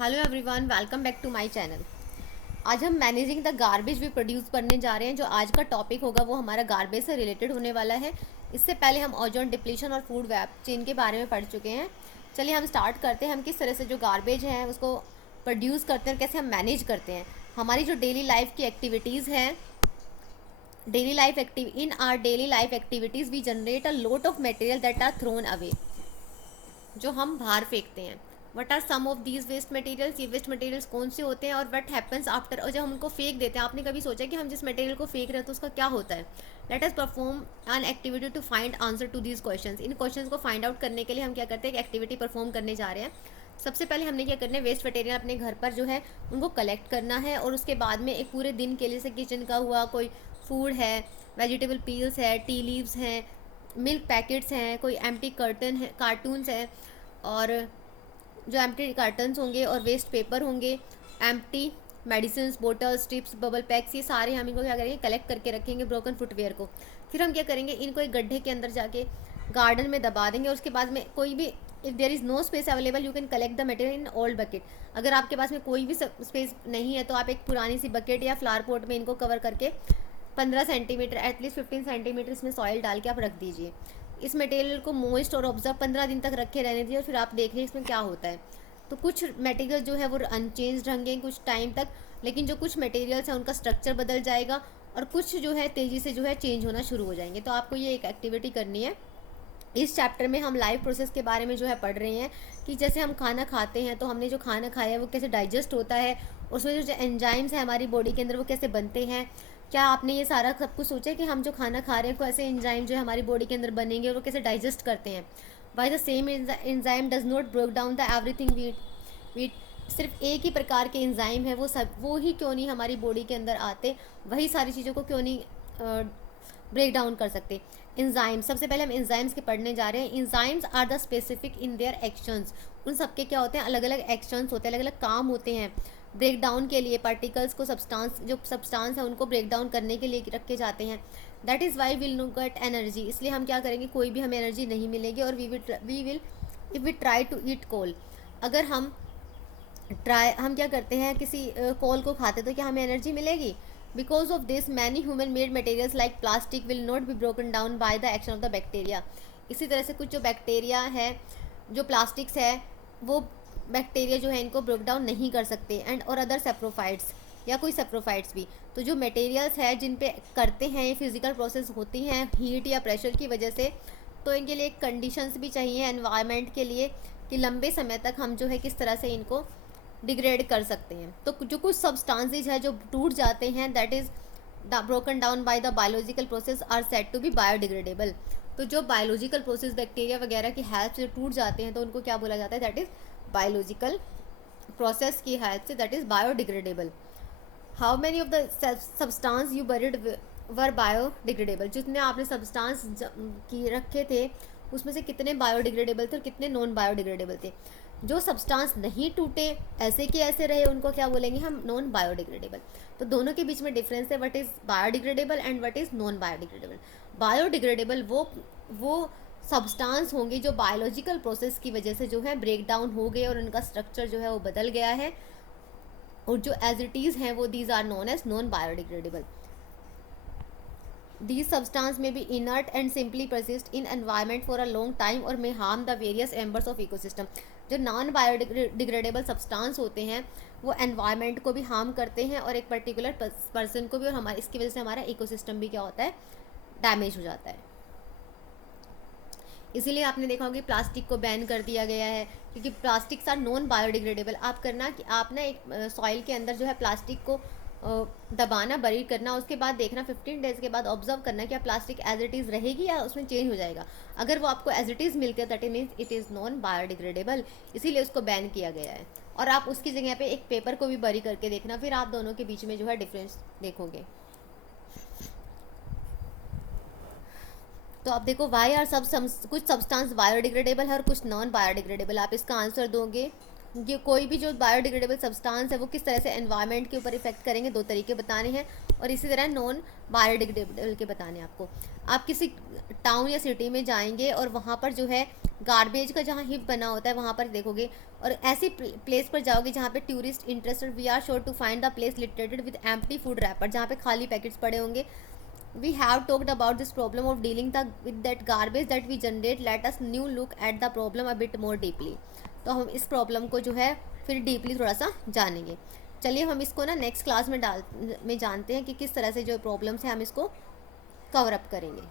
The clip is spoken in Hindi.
Hello everyone, welcome back to my channel. आज हम मैनेजिंग द गार्बेज भी प्रोड्यूस करने जा रहे हैं। जो आज का टॉपिक होगा वो हमारा गार्बेज से रिलेटेड होने वाला है। इससे पहले हम ओजोन डिप्लीशन और फूड वेब चेन के बारे में पढ़ चुके हैं। चलिए हम स्टार्ट करते हैं। हम किस तरह से जो गार्बेज है उसको प्रोड्यूस करते हैं और कैसे हम मैनेज करते हैं। हमारी जो डेली लाइफ की एक्टिविटीज़ हैं, in our daily life activities we generate a lot of material that are thrown away, जो हम बाहर फेंकते हैं। What are some of these waste materials, ये वेस्ट मटेरियल्स कौन से होते हैं और वट हैपन्स आफ्टर, और जब हम उनको फेंक देते हैं, आपने कभी सोचा कि हम जिस मटेरियल को फेंक रहे हैं तो उसका क्या होता है। Let us perform an activity to find answer to these question. इन क्वेश्चन को फाइंड आउट करने के लिए हम क्या करते हैं, एक एक्टिविटी परफॉर्म करने जा रहे हैं। सबसे पहले हमने क्या करना है, वेस्ट मटेरियल अपने घर पर जो है उनको कलेक्ट करना है, और उसके बाद में एक पूरे दिन के लिए, जैसे किचन का हुआ, कोई फूड है, वेजिटेबल पील्स है, टी लीव्स हैं, मिल्क पैकेट्स हैं, कोई एम्प्टी कर्टन है, कार्टून्स हैं, और जो एम्प्टी कार्टन्स होंगे और वेस्ट पेपर होंगे, empty medicine bottles, strips, bubble PACS, ये सारे हम इनको क्या करेंगे, कलेक्ट करके रखेंगे, ब्रोकन फुटवेयर को। फिर हम क्या करेंगे, इनको एक गड्ढे के अंदर जाके गार्डन में दबा देंगे। और उसके बाद में कोई भी, if there is no space available, you can collect the material in old bucket. अगर आपके पास में कोई भी स्पेस नहीं है तो आप एक पुरानी सी बकेट या फ्लावर पॉट में इनको कवर करके 15 सेंटीमीटर, एटलीस्ट 15 सेंटीमीटर इसमें सॉइल डाल के आप रख दीजिए। इस मटेरियल को मोइस्ट और ऑब्जर्व 15 दिन तक रखे रहने दीजिए, और फिर आप देख लीजिए इसमें क्या होता है। तो कुछ मटेरियल जो है वो अनचेंज रहेंगे कुछ टाइम तक, लेकिन जो कुछ मटेरियल्स हैं उनका स्ट्रक्चर बदल जाएगा, और कुछ जो है तेज़ी से जो है चेंज होना शुरू हो जाएंगे। तो आपको ये एक एक्टिविटी करनी है। इस चैप्टर में हम लाइफ प्रोसेस के बारे में जो है पढ़ रहे हैं, कि जैसे हम खाना खाते हैं तो हमने जो खाना खाया है वो कैसे डाइजेस्ट होता है, उसमें जो एंजाइम्स हैं हमारी बॉडी के अंदर वो कैसे बनते हैं। क्या आपने ये सारा सब कुछ सोचा कि हम जो खाना खा रहे हैं कैसे एंजाइम जो है हमारी बॉडी के अंदर बनेंगे और वो कैसे डाइजेस्ट करते हैं। By the same enzyme does not break down the everything wheat. सिर्फ एक ही प्रकार के एंजाइम है, वो ही क्यों नहीं हमारी बॉडी के अंदर आते, वही सारी चीज़ों को क्यों नहीं ब्रेक डाउन कर सकते। इंजाइम्स, सबसे पहले हम इंजाइम्स के पढ़ने जा रहे हैं। Enzymes are the specific in their actions. उन सबके क्या होते हैं, अलग अलग एक्शंस होते हैं, अलग अलग काम होते हैं। ब्रेक डाउन के लिए पार्टिकल्स को, सब्सटेंस है उनको ब्रेक डाउन करने के लिए रखे जाते हैं। That is why will know get energy. इसलिए हम क्या करेंगे, कोई भी हमें एनर्जी नहीं मिलेगी। और we will if we try to eat coal, अगर हम क्या करते हैं, किसी कोल को खाते तो क्या हमें एनर्जी मिलेगी। Because of this many human made materials like plastic will not be broken down by the action of the bacteria. इसी तरह से कुछ जो बैक्टीरिया है, जो प्लास्टिक्स है, वो बैक्टीरिया जो है इनको ब्रोक डाउन नहीं कर सकते। एंड और अदर सेप्रोफाइट्स, या कोई सेप्रोफाइट्स भी। तो जो मटेरियल्स है जिन पे करते हैं ये फिजिकल प्रोसेस होती हैं हीट या प्रेशर की वजह से, तो इनके लिए कंडीशंस भी चाहिए एनवायरनमेंट के लिए, कि लंबे समय तक हम जो है किस तरह से इनको डिग्रेड कर सकते हैं। तो जो कुछ सब्सटेंसेस है जो टूट जाते हैं, that is broken down by the biological process are said to be biodegradable. तो जो बायोलॉजिकल प्रोसेस बैक्टीरिया वगैरह की हेल्प से टूट जाते हैं तो उनको क्या बोला जाता है, दैट इज़ बायोलॉजिकल प्रोसेस की हेल्प से, that is biodegradable. How many of the substance you buried were biodegradable. जितने आपने सब्सटेंस की रखे थे उसमें से कितने बायोडिग्रेडेबल थे और कितने नॉन बायोडिग्रेडेबल थे। जो सब्सटेंस नहीं टूटे, ऐसे के ऐसे रहे, उनको क्या बोलेंगे हम, नॉन बायोडिग्रेडेबल। तो दोनों के बीच में डिफरेंस है, what is biodegradable and what is non biodegradable. Biodegradable वो सब्सटेंस होंगे जो बायोलॉजिकल प्रोसेस की वजह से जो है ब्रेक डाउन हो गए और उनका स्ट्रक्चर जो है वो बदल गया है, और जो एज इट इज़ हैं वो these are known as non biodegradable. These substances may be inert and simply persist in environment for a long time or may harm the various members of ecosystem. जो नॉन बायोडिग्रेडेबल सब्सटेंस होते हैं वो एनवायरनमेंट को भी हार्म करते हैं और एक पर्टिकुलर पर्सन को भी, और हमारे इसकी वजह से हमारा इकोसिस्टम भी क्या होता है, डैमेज हो जाता है। इसीलिए आपने देखा होगा कि प्लास्टिक को बैन कर दिया गया है, क्योंकि प्लास्टिक्स आर नॉन बायोडिग्रेडेबल। आप करना कि आप ना एक सॉइल के अंदर जो है प्लास्टिक को दबाना, बरी करना, उसके बाद देखना 15 डेज़ के बाद ऑब्जर्व करना कि प्लास्टिक एज इट इज़ रहेगी या उसमें चेंज हो जाएगा। अगर वो आपको एज इट इज़ मिलती है that means it is non biodegradable, इसीलिए उसको बैन किया गया है। और आप उसकी जगह पे एक पेपर को भी बरी करके देखना, फिर आप दोनों के बीच में जो है डिफरेंस देखोगे। तो आप देखो, वाई आर कुछ सब्सटेंस बायोडिग्रेडेबल है और कुछ नॉन बायोडिग्रेडेबल। आप इसका आंसर दोगे। ये कोई भी जो बायोडिग्रेडेबल सब्सटेंस है वो किस तरह से एनवायरनमेंट के ऊपर इफेक्ट करेंगे, दो तरीके बताने हैं, और इसी तरह नॉन बायोडिग्रेडेबल के बताने हैं आपको। आप किसी टाउन या सिटी में जाएंगे और वहाँ पर जो है गार्बेज का जहाँ हिप बना होता है वहाँ पर देखोगे, और ऐसी प्लेस पर जाओगे जहाँ पे tourist interested, we are sure to find the place littered with empty food wrapper, जहाँ पे खाली पैकेट्स पड़े होंगे. We have talked about this problem of dealing with that garbage that we generate. Let us new look at the problem a bit more deeply. तो हम इस प्रॉब्लम को जो है फिर डीपली थोड़ा सा जानेंगे. चलिए हम इसको ना नेक्स्ट क्लास में जानते हैं कि किस तरह से जो प्रॉब्लम्स है हम इसको कवर अप करेंगे.